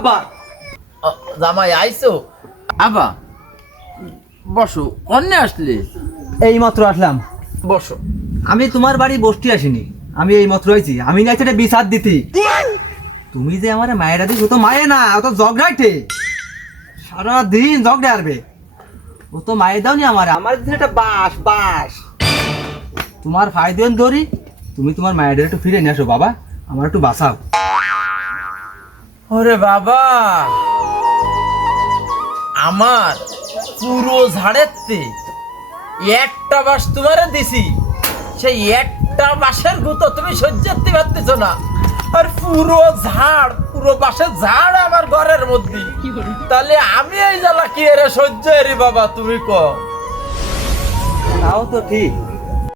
আব্বা জামাই আইছো? আবা বসো, কন্যা আসলে? এই মাত্র আসলাম। বসো। আমি তোমার বাড়ি বসতে আসিনি, আমি এই মাত্র আইছি। আমি না সেটা বিচার দিতি। তুমি যে আমার মায়েরা দিস, ও তো মায়ে না, ও তো জগড়াইটে। সারাদিন জগড়ে আসবে। ও তো মায়ে দাও নি আমার দিন একটা বাস বাস। তোমার ফায়দেন ধরি, তুমি তোমার মায়েদের একটু ফিরে নিয়ে আসো বাবা, আমার একটু বাঁচাও। ওরে বাবা, আমার পুরো ঝাড়েতে একটা বাস তোমারে দিছি, সেই একটা বাসের গুতো তুমি সহ্য করতে পারতেছ না, আর পুরো বাসের ঝাড় আমার ঘরের মধ্যে। তাহলে আমি এই জ্বালা কি এর সহ্য রে বাবা, তুমি কও? তাও তো ঠিক।